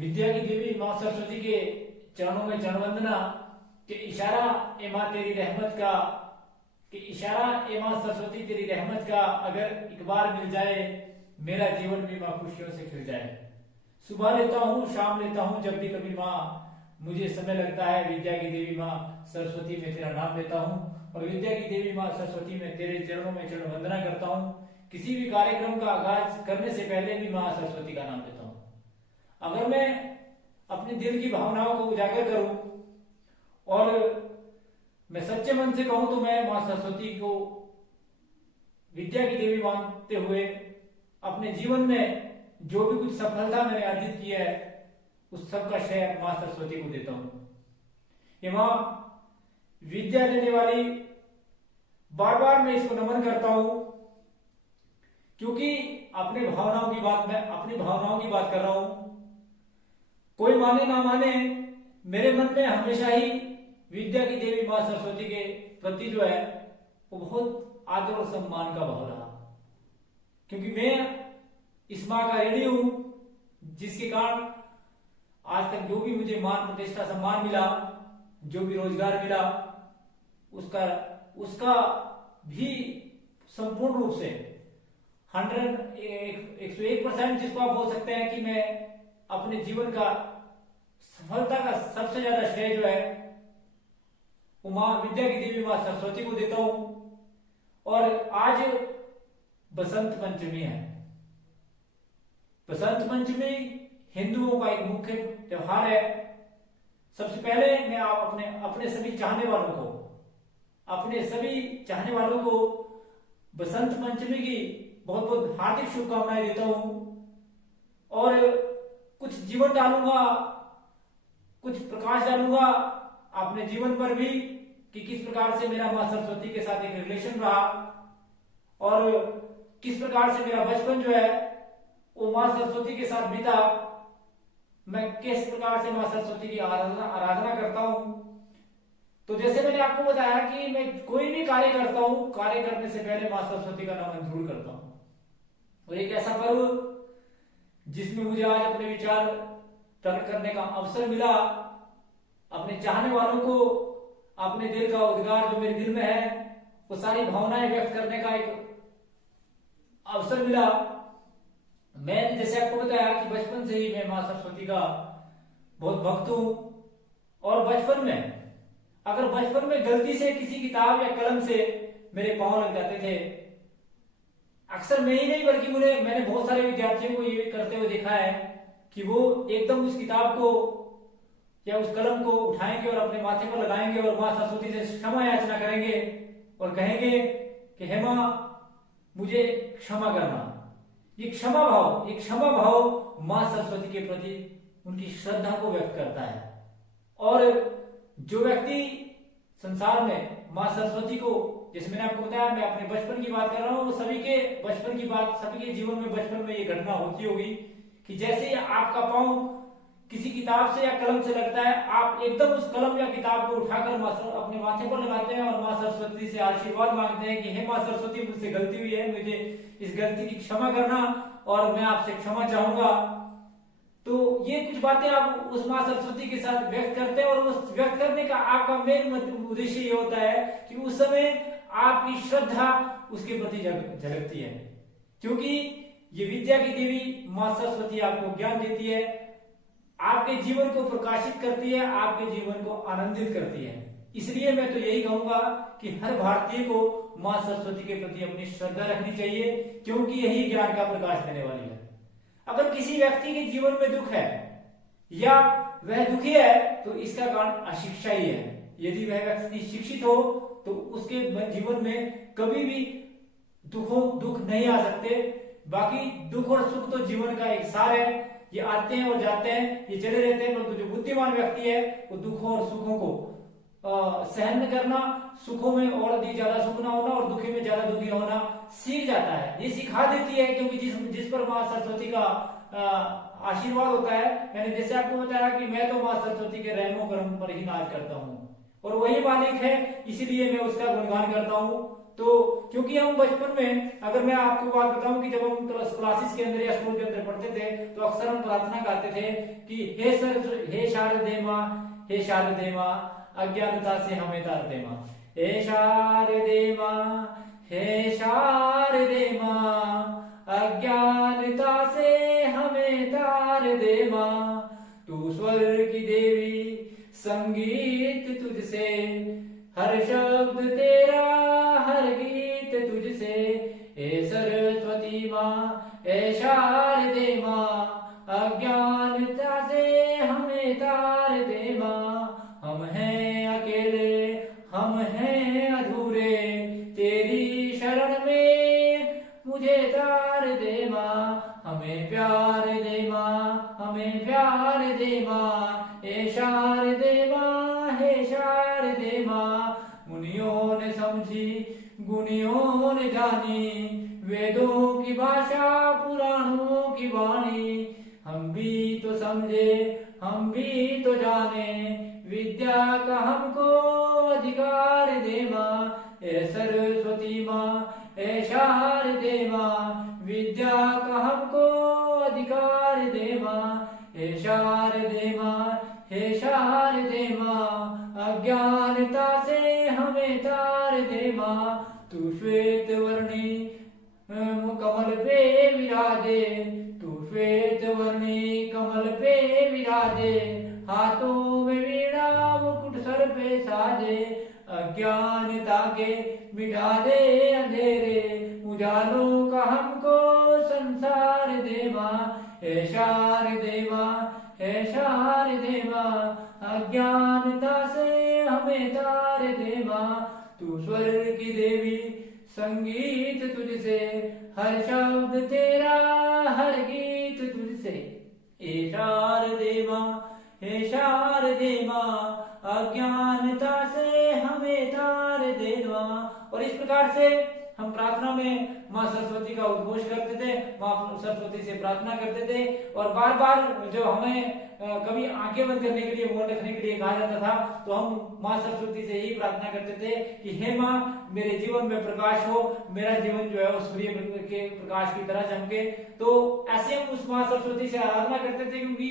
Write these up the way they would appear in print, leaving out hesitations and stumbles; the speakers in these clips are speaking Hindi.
विद्या की देवी माँ सरस्वती के चरणों में चरण वंदना के इशारा ए माँ तेरी रहमत का कि इशारा ए माँ सरस्वती तेरी रहमत का अगर एक बार मिल जाए मेरा जीवन भी माँ खुशियों से खिल जाए। सुबह लेता हूँ शाम लेता हूँ जब भी कभी माँ मुझे समय लगता है विद्या की देवी माँ सरस्वती में तेरा नाम लेता हूँ और विद्या की देवी माँ सरस्वती में तेरे चरणों में चरण वंदना करता हूँ। किसी भी कार्यक्रम का आगाज करने से पहले भी माँ सरस्वती का नाम लेता हूँ। अगर मैं अपने दिल की भावनाओं को उजागर करूं और मैं सच्चे मन से कहूं तो मैं मां सरस्वती को विद्या की देवी मानते हुए अपने जीवन में जो भी कुछ सफलता मैंने अर्जित की है उस सब का श्रेय मां सरस्वती को देता हूं। ये मां विद्या देने वाली, बार बार मैं इसको नमन करता हूं क्योंकि अपनी भावनाओं की बात कर रहा हूं। कोई माने ना माने, मेरे मन में हमेशा ही विद्या की देवी मां सरस्वती के प्रति जो है वो बहुत आदर और सम्मान का भाव रहा, क्योंकि मैं इस मां का ऋणी हूं जिसके कारण आज तक जो भी मुझे मान प्रतिष्ठा सम्मान मिला, जो भी रोजगार मिला, उसका भी संपूर्ण रूप से 101% जिसको आप बोल सकते हैं कि मैं अपने जीवन का सफलता का सबसे ज्यादा श्रेय जो है वो मां विद्या की देवी मां सरस्वती को देता हूं। और आज बसंत पंचमी है। बसंत पंचमी हिंदुओं का एक मुख्य त्योहार है। सबसे पहले मैं अपने सभी चाहने वालों को बसंत पंचमी की बहुत बहुत हार्दिक शुभकामनाएं देता हूं और कुछ जीवन डालूंगा, कुछ प्रकाश डालूंगा अपने जीवन पर भी कि किस प्रकार से मेरा मां सरस्वती के साथ एक रिलेशन रहा और किस प्रकार से मेरा बचपन जो है वो मां सरस्वती के साथ बीता। मैं किस प्रकार से मां सरस्वती की आराधना करता हूं। तो जैसे मैंने आपको बताया कि मैं कोई भी कार्य करता हूं, कार्य करने से पहले मां सरस्वती का नमन जरूर करता हूं। और एक ऐसा पर्व जिसमें मुझे आज अपने विचार प्रकट करने का अवसर मिला, अपने चाहने वालों को अपने दिल का उद्गार जो मेरे दिल में है वो सारी भावनाएं व्यक्त करने का एक अवसर मिला। मैं जैसे आपको बताया कि बचपन से ही मैं मां सरस्वती का बहुत भक्त हूं और बचपन में गलती से किसी किताब या कलम से मेरे पांव लग जाते थे। अक्सर मैं ही नहीं बल्कि मैंने बहुत सारे विद्यार्थियों को ये करते हुए देखा है कि वो एकदम उस किताब को या उस कलम को उठाएंगे और अपने माथे पर लगाएंगे और मां सरस्वती से क्षमा याचना करेंगे और कहेंगे कि हे मां मुझे क्षमा करना। ये क्षमा भाव मां सरस्वती के प्रति उनकी श्रद्धा को व्यक्त करता है। और जो व्यक्ति संसार में मां सरस्वती को, जैसे मैंने आपको बताया मैं अपने बचपन की बात कर रहा हूँ, सभी के जीवन में बचपन में ये घटना होती होगी कि जैसे ही आपका पांव किसी किताब से या कलम से लगता है, आप एकदम उस कलम या किताब को उठाकर अपने माथे पर लगाते हैं और मां सरस्वती से आशीर्वाद मांगते हैं कि हे मां सरस्वती मुझसे गलती हुई है, मुझे इस गलती की क्षमा करना और मैं आपसे क्षमा चाहूंगा। तो ये कुछ बातें आप उस मां सरस्वती के साथ व्यक्त करते हैं और उस व्यक्त करने का आपका मेन उद्देश्य ये होता है कि उस समय आपकी श्रद्धा उसके प्रति झलकती है, क्योंकि ये विद्या की देवी मां सरस्वती आपको ज्ञान देती है, आपके जीवन को प्रकाशित करती है, आपके जीवन को आनंदित करती है। इसलिए मैं तो यही कहूंगा कि हर भारतीय को मां सरस्वती के प्रति अपनी श्रद्धा रखनी चाहिए, क्योंकि यही ज्ञान का प्रकाश देने वाली है। अगर किसी व्यक्ति के जीवन में दुख है या वह दुखी है तो इसका कारण अशिक्षा ही है। यदि वह व्यक्ति शिक्षित हो तो उसके जीवन में कभी भी दुख नहीं आ सकते। बाकी दुख और सुख तो जीवन का एक सार है, ये आते हैं और जाते हैं, ये चले रहते हैं, परंतु जो बुद्धिमान व्यक्ति है वो दुखों और सुखों को सहन करना, सुखों में और अधिक ज्यादा सुख ना होना और दुखी में ज्यादा दुखी होना सीख जाता है। ये सिखा देती है, क्योंकि जिस पर मां सरस्वती का आशीर्वाद होता है। मैंने जैसे आपको बताया कि मैं तो मां सरस्वती के रहमो करम पर ही नाज करता हूँ और वही मालिक है, इसीलिए मैं उसका गुणगान करता हूँ। तो क्योंकि हम बचपन में, अगर मैं आपको बात बताऊं कि जब हम क्लासेस के अंदर या स्कूल के अंदर पढ़ते थे तो अक्सर हम प्रार्थना गाते थे कि हे शारदे माँ, हे शारदे माँ, अज्ञानता से हमें तार दे माँ। हे शारदे माँ, हे शारदे माँ, अज्ञानता से हमें तार दे माँ। तू स्वर की देवी, संगीत तुझसे, हर शब्द तेरा, हर गीत तुझसे। हे सरस्वती माँ, हे शारदे माँ, अज्ञानता से हमें तार दे माँ। हम हैं अकेले, हम हैं अधूरे, तेरी शरण में मुझे तार दे माँ। हमें प्यार दे माँ, हमें प्यार दे माँ। हे शारदे माँ, हे शारदे माँ। मुनियों ने समझी, गुनियों ने जानी, वेदों की भाषा, पुराणों की वाणी। हम भी तो समझे, हम भी तो जाने, विद्या का हमको अधिकार दे माँ। हे सरस्वती माँ, हे शारदे माँ, विद्या का हमको अधिकार दे माँ। हे शारदे माँ, हे शारदे माँ, अज्ञानता से हमें तार दे माँ। तू श्वेत वर्णी कमल पे विराजे, तू श्वेत वर्णी कमल पे विराजे। हाथों में वीणा, मुकुट सर पे साजे। अज्ञानता के मिटा दे अंधेरे, उजालों का हमको संसार दे माँ। हे शारदे माँ, हे शारदे माँ, अज्ञानता से हमें तार दे माँ। तू स्वर की देवी, संगीत तुझसे, हर शब्द तेरा, हर गीत तुझसे। हे शारदे माँ, हे शारदे माँ, अज्ञानता से हमें तार दे माँ। और इस प्रकार से हम प्रार्थना में माँ सरस्वती का उद्घोष करते थे, माँ सरस्वती से प्रार्थना करते थे। और बार बार जो हमें कभी आंखें बंद करने के लिए, मौन रखने के लिए कहा जाता था, तो हम माँ सरस्वती से यही प्रार्थना करते थे कि हे माँ, मेरे जीवन में प्रकाश हो, मेरा जीवन जो है वो सूर्य के प्रकाश की तरह चमके। तो ऐसे हम उस माँ सरस्वती से आराधना करते थे, क्योंकि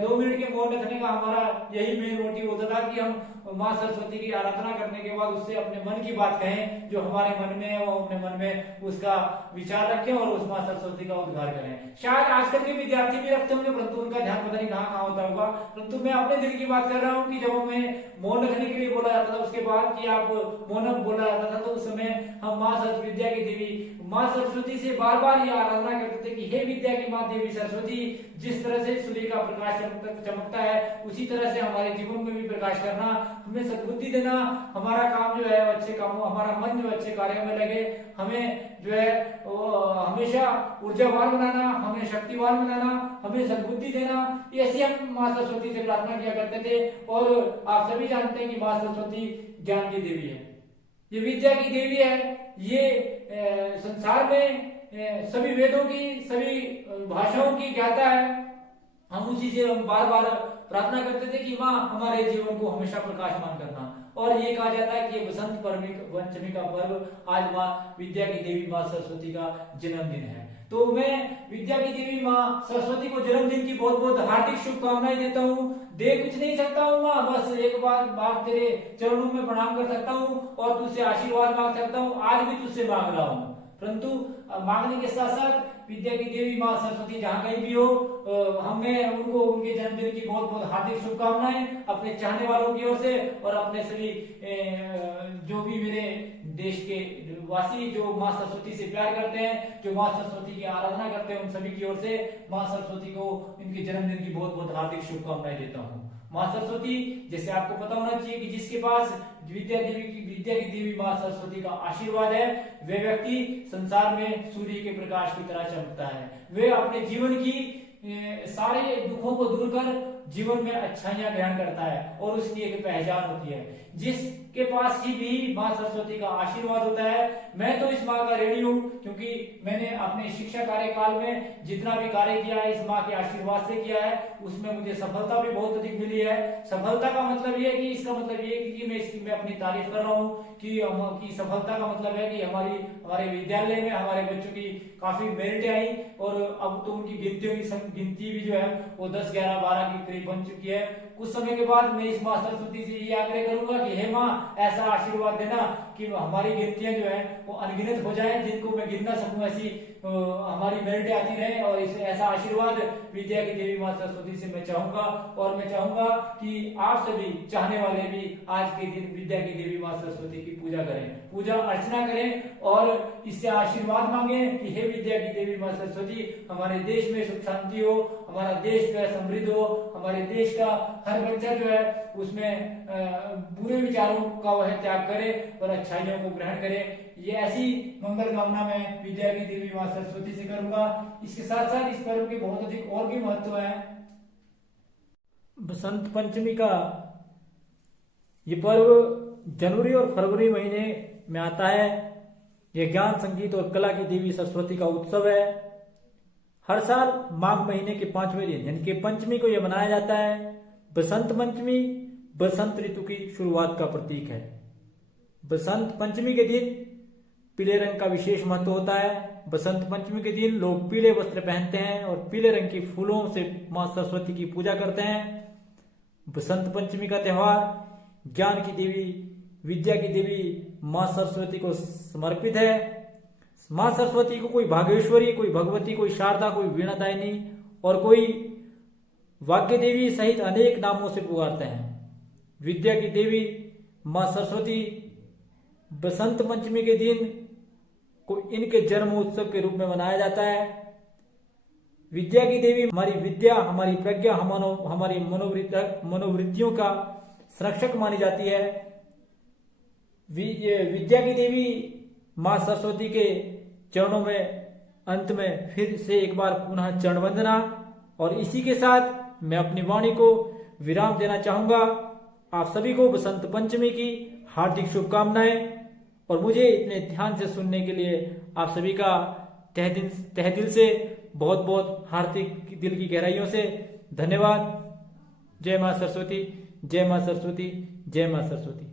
2 मिनट के मौन रखने का हमारा यही मेन मोटिव होता था कि हम माँ सरस्वती की आराधना करने के बाद उससे अपने मन की बात कहें, जो हमारे मन में है वो अपने मन में उसका विचार रखें और उस माँ सरस्वती का उद्धार करें। शायद आजकल के विद्यार्थी भी रखते होंगे, परंतु उनका ध्यान पता नहीं कहाँ होता होगा। परंतु मैं अपने दिल की बात कर रहा हूँ कि जब हमें मौन रखने के लिए बोला जाता था, उसके बाद कि आप मौन बोला जाता था, तो उस समय हम माँ सरस्वती, विद्या की देवी माँ सरस्वती से बार बार ये आराधना करते थे कि हे विद्या की माँ देवी सरस्वती, जिस तरह से सूर्य का प्रकाश चमकता है, उसी तरह से हमारे जीवन में भी प्रकाश करना, हमें सद्बुद्धि देना, हमारा काम जो है अच्छे कामों, हमारा मन जो अच्छे कार्यों में लगे, हमें जो है हमेशा ऊर्जावान बनाना, हमें शक्तिवान बनाना, हमें सद्बुद्धि देना। ऐसे हम माँ सरस्वती से प्रार्थना किया करते थे। और आप सभी जानते हैं कि माँ सरस्वती ज्ञान की देवी है, ये विद्या की देवी है, ये संसार में सभी वेदों की, सभी भाषाओं की ज्ञाता है। हम उसी से हम बार बार प्रार्थना करते थे कि माँ हमारे जीवन को हमेशा प्रकाशमान करना। और ये कहा जाता है कि ये बसंत पंचमी का पर्व आज माँ विद्या की देवी माँ सरस्वती का जन्मदिन है। तो मैं विद्या की देवी माँ सरस्वती को जन्मदिन की बहुत बहुत हार्दिक शुभकामनाएं देता हूँ। दे कुछ नहीं सकता हूँ माँ, बस एक बार तेरे चरणों में प्रणाम कर सकता हूँ और तुझसे आशीर्वाद मांग सकता हूँ। आज भी तुझसे मांग रहा हूँ, परंतु मांगने के साथ साथ विद्या की देवी माँ सरस्वती जहाँ कहीं भी हो, हमें उनको उनके जन्मदिन की बहुत बहुत हार्दिक शुभकामनाएं अपने चाहने वालों की ओर से और अपने सभी जो भी मेरे देश के वासी जो माँ सरस्वती से प्यार करते हैं, जो माँ सरस्वती की आराधना करते हैं, उन सभी की ओर से माँ सरस्वती को इनके जन्मदिन की बहुत बहुत हार्दिक शुभकामनाएं देता हूँ। माँ सरस्वती, जैसे आपको पता होना चाहिए कि जिसके पास विद्या की देवी माँ सरस्वती का आशीर्वाद है, वे व्यक्ति संसार में सूर्य के प्रकाश की तरह चमकता है। वे अपने जीवन की सारे दुखों को दूर कर जीवन में अच्छाइयां ग्रहण करता है और उसकी एक पहचान होती है। जिसके पास ही भी माँ सरस्वती का आशीर्वाद होता है। मैं तो इस माँ का ऋणी हूँ, क्योंकि मैंने अपने शिक्षा कार्यकाल में जितना भी कार्य किया है इस माँ के आशीर्वाद से किया है, उसमें मुझे सफलता भी बहुत अधिक मिली है। सफलता का मतलब ये है कि इसका मतलब ये है कि मैं अपनी तारीफ कर रहा हूँ कि सफलता का मतलब है कि हमारे विद्यालय में हमारे बच्चों की काफी मेरिट आई और अब तो उनकी गिनती भी जो है वो 10, 11, 12 के करीब बन चुकी है। कुछ समय के बाद मैं इस माँ सरस्वती से ये आग्रह करूंगा कि हे माँ, ऐसा आशीर्वाद देना कि हमारी गिनतियां जो है वो अनगिनत हो जाए, जिनको मैं गिन ना सकूं, ऐसी हमारी मेरिट आती रहे। और इस ऐसा आशीर्वाद विद्या की देवी माँ सरस्वती से मैं चाहूंगा। और मैं चाहूंगा कि आप सभी चाहने वाले भी आज के दिन विद्या की देवी माँ सरस्वती की पूजा करें, पूजा अर्चना करें और इससे आशीर्वाद मांगे कि हे विद्या की देवी माँ सरस्वती, हमारे देश में सुख शांति हो, हमारा देश जो है समृद्ध हो, हमारे देश का हर बच्चा जो है उसमें बुरे विचारों का वह त्याग करे और अच्छाइयों को ग्रहण करे। ये ऐसी मंगल कामना मैं विद्या की देवी माँ सरस्वती से करूंगा। इसके साथ साथ इस पर्व के बहुत अधिक और भी महत्व है। बसंत पंचमी का ये पर्व जनवरी और फरवरी महीने में आता है। यह ज्ञान, संगीत और कला की देवी सरस्वती का उत्सव है। हर साल माघ महीने के 5वें दिन यानी कि पंचमी को यह मनाया जाता है। बसंत पंचमी बसंत ऋतु की शुरुआत का प्रतीक है। बसंत पंचमी के दिन पीले रंग का विशेष महत्व होता है। बसंत पंचमी के दिन लोग पीले वस्त्र पहनते हैं और पीले रंग के फूलों से मां सरस्वती की पूजा करते हैं। बसंत पंचमी का त्योहार ज्ञान की देवी, विद्या की देवी मां सरस्वती को समर्पित है। मां सरस्वती को कोई भागेश्वरी, कोई भगवती, कोई शारदा, कोई वीणादायिनी और कोई वाग्य देवी सहित अनेक नामों से पुकारते हैं। विद्या की देवी मां सरस्वती बसंत पंचमी के दिन को इनके जन्म उत्सव के रूप में मनाया जाता है। विद्या की देवी हमारी विद्या, हमारी प्रज्ञा, हमारी मनोवृत्तियों का संरक्षक मानी जाती है। विद्या की देवी मां सरस्वती के चरणों में अंत में फिर से एक बार पुनः चरण वंदना। और इसी के साथ मैं अपनी वाणी को विराम देना चाहूंगा। आप सभी को बसंत पंचमी की हार्दिक शुभकामनाएं और मुझे इतने ध्यान से सुनने के लिए आप सभी का तहे दिल से बहुत बहुत हार्दिक दिल की गहराइयों से धन्यवाद। जय मां सरस्वती, जय मां सरस्वती, जय मां सरस्वती।